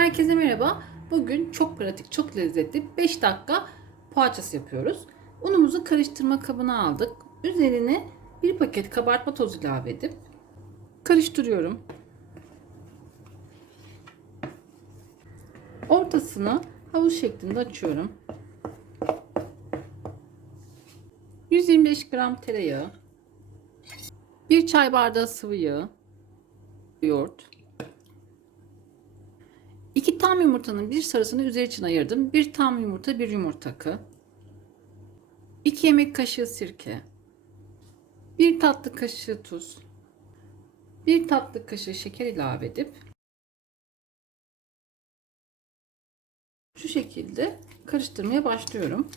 Herkese merhaba. Bugün çok pratik, çok lezzetli 5 dakika poğaçası yapıyoruz. Unumuzu karıştırma kabına aldık. Üzerine bir paket kabartma tozu ilave edip karıştırıyorum. Ortasını havuz şeklinde açıyorum. 125 gram tereyağı, 1 çay bardağı sıvı yağ, yoğurt, 2 tam yumurtanın bir sarısını üzeri için ayırdım. 1 tam yumurta, 1 yumurta akı, 2 yemek kaşığı sirke, 1 tatlı kaşığı tuz, 1 tatlı kaşığı şeker ilave edip şu şekilde karıştırmaya başlıyorum.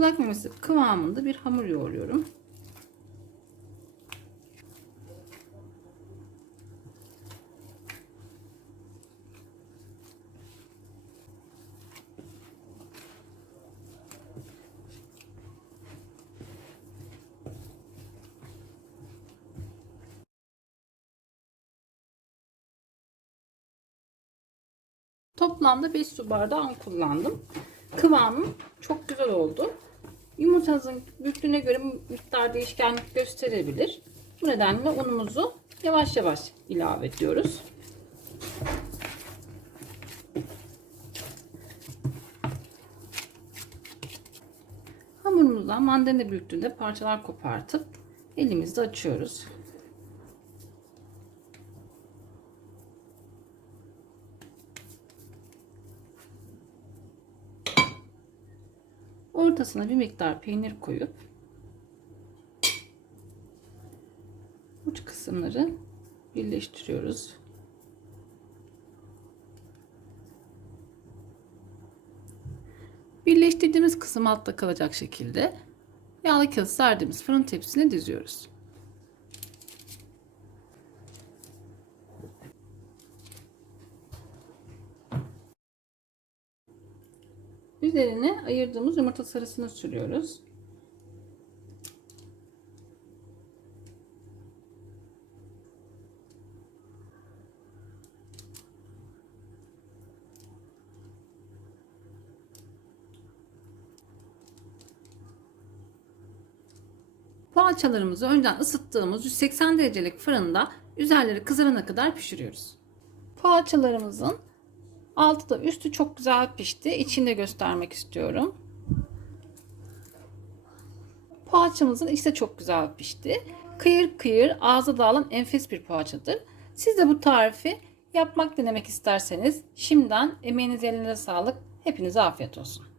Kulak memesi kıvamında bir hamur yoğuruyorum. Toplamda 5 su bardağı un kullandım. Kıvamım çok güzel oldu. Yumurtanızın büyüklüğüne göre miktar değişkenlik gösterebilir. Bu nedenle unumuzu yavaş yavaş ilave ediyoruz. Hamurumuzdan mandalina büyüklüğünde parçalar kopartıp elimizde açıyoruz. Ortasına bir miktar peynir koyup uç kısımları birleştiriyoruz. Birleştirdiğimiz kısım altta kalacak şekilde yağlı kağıt sardığımız fırın tepsisine diziyoruz. Üzerine ayırdığımız yumurta sarısını sürüyoruz. Poğaçalarımızı önceden ısıttığımız 180 derecelik fırında üzerleri kızarana kadar pişiriyoruz. Poğaçalarımızın altı da üstü çok güzel pişti. İçini de göstermek istiyorum. Poğaçamızın içi de çok güzel pişti. Kıyır kıyır ağza dağılan enfes bir poğaçadır. Siz de bu tarifi yapmak denemek isterseniz şimdiden emeğiniz elinize sağlık. Hepinize afiyet olsun.